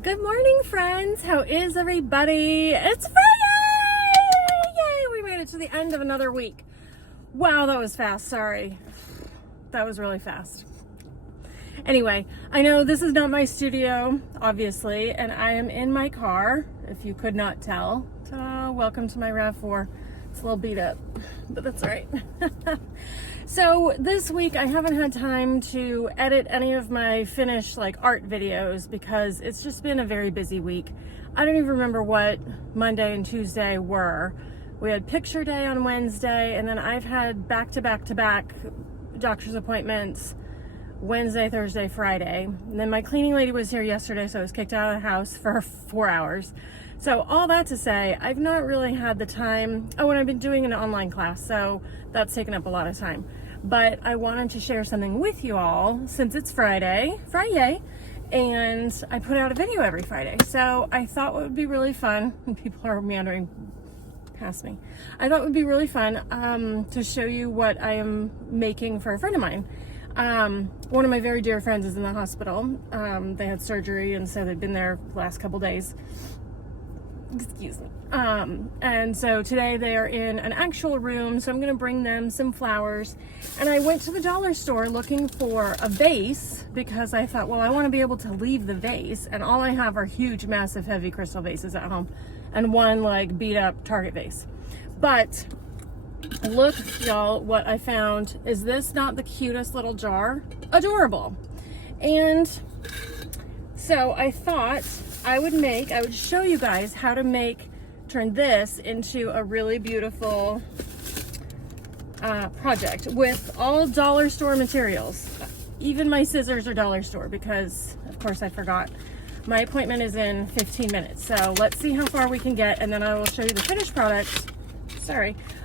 Good morning, friends. How is everybody? It's Friday! Yay! We made it to the end of another week. Wow, that was fast. Sorry. That was really fast. Anyway, I know this is not my studio, obviously, and I am in my car, if you could not tell. Ta-da, welcome to my RAV4. It's a little beat up, but that's all right. So this week I haven't had time to edit any of my finished art videos because it's just been a very busy week. I don't even remember what Monday and Tuesday were. We had picture day on Wednesday, and then I've had back-to-back doctor's appointments Wednesday, Thursday, Friday. And then my cleaning lady was here yesterday, so I was kicked out of the house for 4 hours. So all that to say, I've not really had the time. Oh, and I've been doing an online class, so that's taken up a lot of time. But I wanted to share something with you all since it's Friday, and I put out a video every Friday. So I thought what would be really fun, and people are meandering past me. I thought it would be really fun to show you what I am making for a friend of mine. One of my very dear friends is in the hospital. They had surgery, and so they've been there the last couple days. Excuse me. And so today they are in an actual room, so I'm going to bring them some flowers. And I went to the dollar store looking for a vase because I thought, well, I want to be able to leave the vase, and all I have are huge, massive, heavy crystal vases at home and one beat up Target vase. But look, y'all, what I found. Is this not the cutest little jar? Adorable. And so I thought I would show you guys how to turn this into a really beautiful project with all dollar store materials. Even my scissors are dollar store because, of course, I forgot. My appointment is in 15 minutes. So let's see how far we can get, and then I will show you the finished product,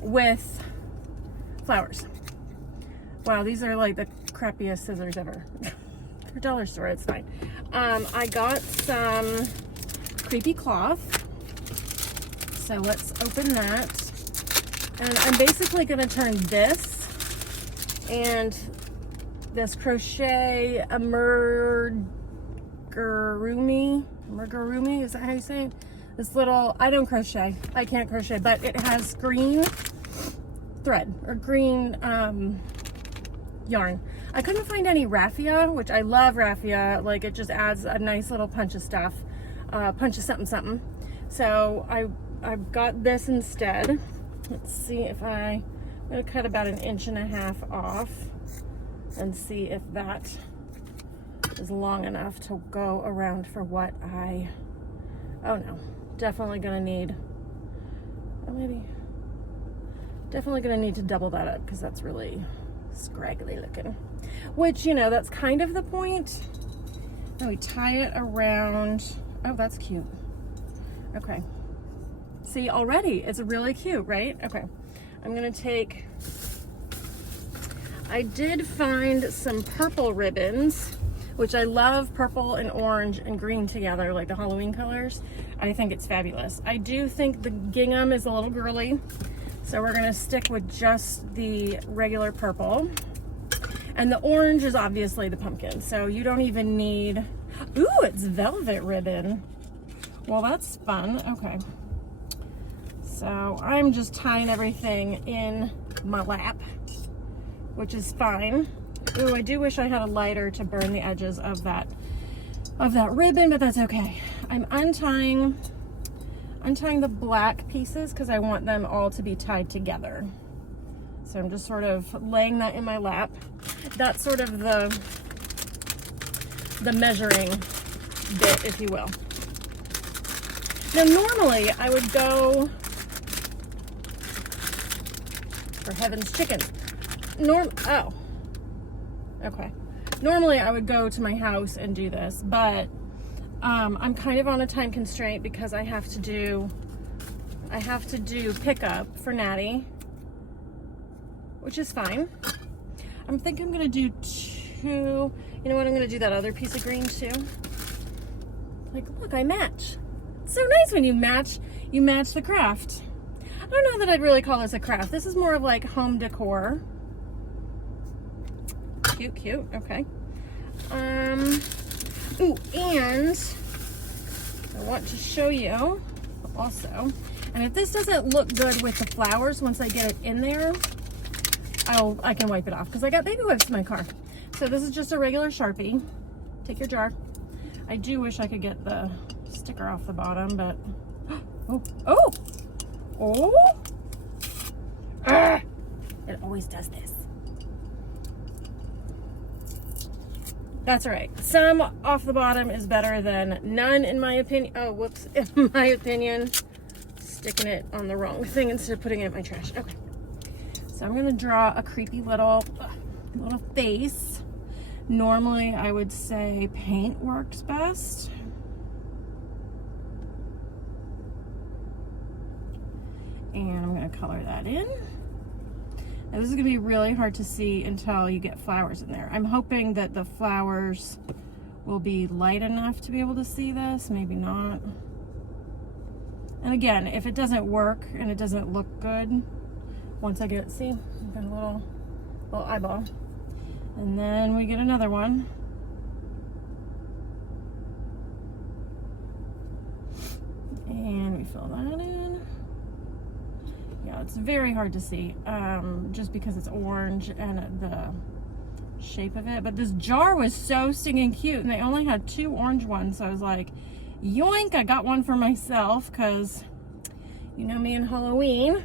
with flowers. Wow, these are like the crappiest scissors ever. For dollar store, it's fine. I got some creepy cloth, so let's open that. And I'm basically going to turn this and this crochet amigurumi, is that how you say it? This little, I don't crochet, I can't crochet, but it has green thread or green yarn. I couldn't find any raffia, which I love raffia. It just adds a nice little punch of stuff, punch of something. So I got this instead. Let's see if I'm gonna cut about 1.5 inches off and see if that is long enough to go around for what oh no, definitely gonna need, definitely gonna need to double that up because that's really scraggly looking, which, that's kind of the point. And we tie it around. Oh, that's cute. Okay, see, already it's really cute, right? Okay, I'm gonna take, I did find some purple ribbons, which I love purple and orange and green together, like the Halloween colors. I think it's fabulous. I do think the gingham is a little girly, so we're gonna stick with just the regular purple. And the orange is obviously the pumpkin, so you don't even need, ooh, it's velvet ribbon. Well, that's fun. Okay. So I'm just tying everything in my lap, which is fine. Ooh, I do wish I had a lighter to burn the edges of that ribbon, but that's okay. I'm untying the black pieces because I want them all to be tied together. So I'm just sort of laying that in my lap. That's sort of the measuring bit, if you will. Now, normally I would go, for heaven's chickens. Oh, okay. Normally I would go to my house and do this, but I'm kind of on a time constraint because I have to do pickup for Natty, which is fine. I think I'm gonna do 2. You know what? I'm gonna do that other piece of green too. Look, I match. It's so nice when you match the craft. I don't know that I'd really call this a craft. This is more of home decor. Cute, okay. Ooh, and want to show you also, and if this doesn't look good with the flowers once I get it in there, I can wipe it off because I got baby wipes in my car. So this is just a regular Sharpie. Take your jar. I do wish I could get the sticker off the bottom, but it always does this. That's all right. Some off the bottom is better than none, in my opinion. Oh, whoops. In my opinion, sticking it on the wrong thing instead of putting it in my trash. Okay. So I'm going to draw a creepy little face. Normally, I would say paint works best. And I'm going to color that in. Now, this is going to be really hard to see until you get flowers in there. I'm hoping that the flowers will be light enough to be able to see this. Maybe not. And again, if it doesn't work and it doesn't look good, once I get it, see, I've got a little eyeball. And then we get another one. And we fill that in. Yeah, it's very hard to see, just because it's orange and the shape of it. But this jar was so stinking cute, and they only had 2 orange ones, so I was like, yoink, I got one for myself, because you know me and Halloween.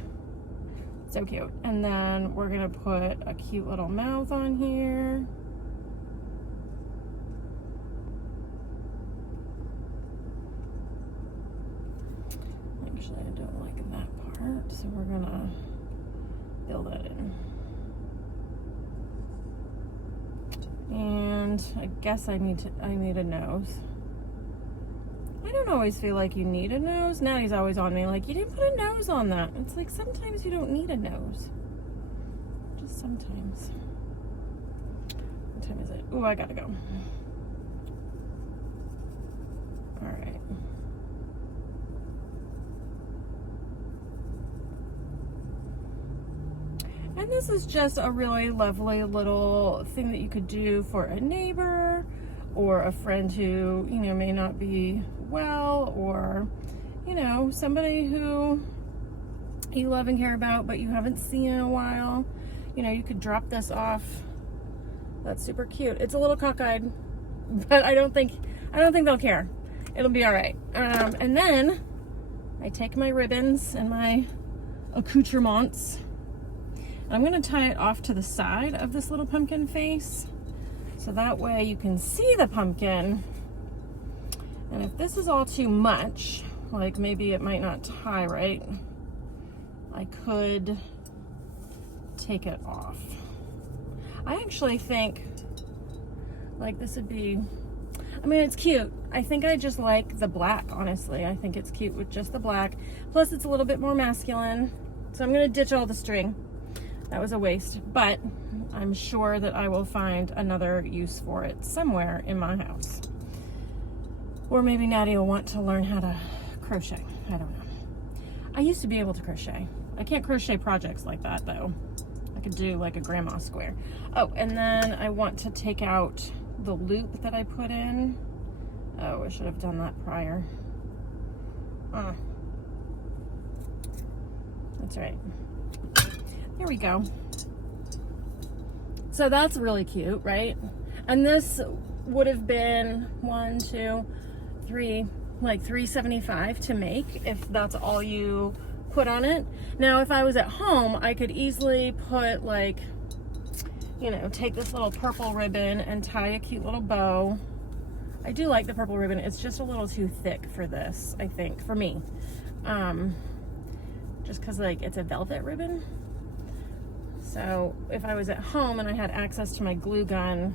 So cute. And then we're gonna put a cute little mouth on here. Actually, I don't like that part, so we're gonna fill that in. And I guess I need a nose. I don't always feel like you need a nose. Natty's always on me like, you didn't put a nose on that. It's like, sometimes you don't need a nose. Just sometimes. What time is it? Ooh, I gotta go. All right. And this is just a really lovely little thing that you could do for a neighbor or a friend who, you know, may not be well, or, you know, somebody who you love and care about but you haven't seen in a while. You know, you could drop this off. That's super cute. It's a little cockeyed, but I don't think they'll care. It'll be all right. And then I take my ribbons and my accoutrements, and I'm gonna tie it off to the side of this little pumpkin face, so that way you can see the pumpkin. And if this is all too much, like maybe it might not tie right, I could take it off. I actually think like this would be, I mean, it's cute. I think I just like the black, honestly. I think it's cute with just the black. Plus it's a little bit more masculine. So I'm gonna ditch all the string. That was a waste, but I'm sure that I will find another use for it somewhere in my house. Or maybe Natty will want to learn how to crochet. I don't know. I used to be able to crochet. I can't crochet projects like that though. I could do like a grandma square. Oh, and then I want to take out the loop that I put in. Oh, I should have done that prior. That's right. There we go. So that's really cute, right? And this would have been like $3.75 to make if that's all you put on it. Now, if I was at home, I could easily put like, you know, take this little purple ribbon and tie a cute little bow. I do like the purple ribbon. It's just a little too thick for this, I think, for me. Just because like it's a velvet ribbon. So if I was at home and I had access to my glue gun,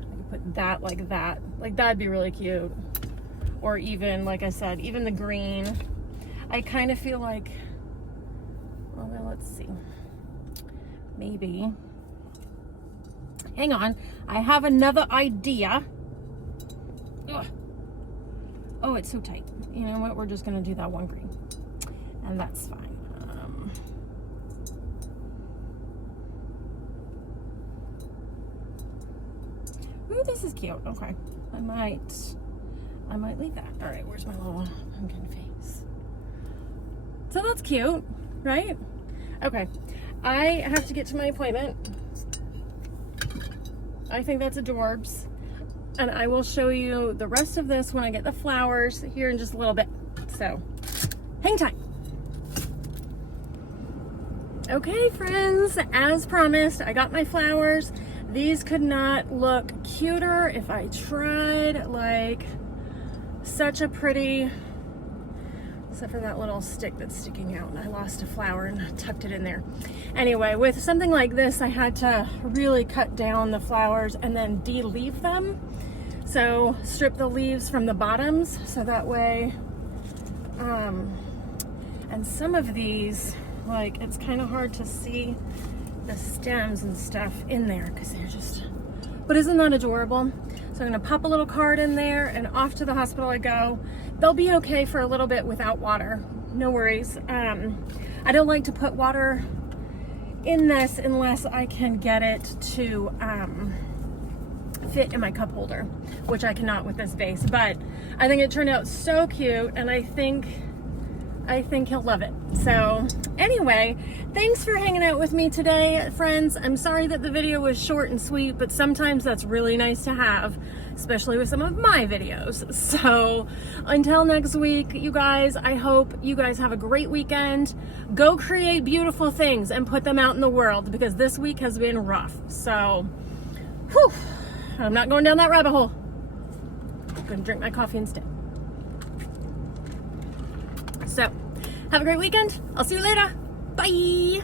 I could put that like that. Like that'd be really cute. Or even, like I said, even the green. I kind of feel like, well, let's see. Maybe. Hang on. I have another idea. Ugh. Oh, it's so tight. You know what? We're just going to do that one green. And that's fine. Ooh, this is cute. Okay. I I might leave that. All right, where's my little pumpkin face? So that's cute, right? Okay, I have to get to my appointment. I think that's adorbs. And I will show you the rest of this when I get the flowers here in just a little bit. So, hang tight. Okay, friends, as promised, I got my flowers. These could not look cuter if I tried. Like, such a pretty, except for that little stick that's sticking out, and I lost a flower and tucked it in there. Anyway, with something like this, I had to really cut down the flowers and then de-leaf them. So strip the leaves from the bottoms, so that way, and some of these, like, it's kind of hard to see the stems and stuff in there because they're just, but isn't that adorable? So I'm gonna pop a little card in there and off to the hospital I go. They'll be okay for a little bit without water, no worries. I don't like to put water in this unless I can get it to fit in my cup holder, which I cannot with this vase, but I think it turned out so cute, and I think he'll love it. So anyway, thanks for hanging out with me today, friends. I'm sorry that the video was short and sweet, but sometimes that's really nice to have, especially with some of my videos. So until next week, you guys, I hope you guys have a great weekend. Go create beautiful things and put them out in the world, because this week has been rough. So, whew. I'm not going down that rabbit hole. I'm gonna drink my coffee instead. So, have a great weekend. I'll see you later. Bye.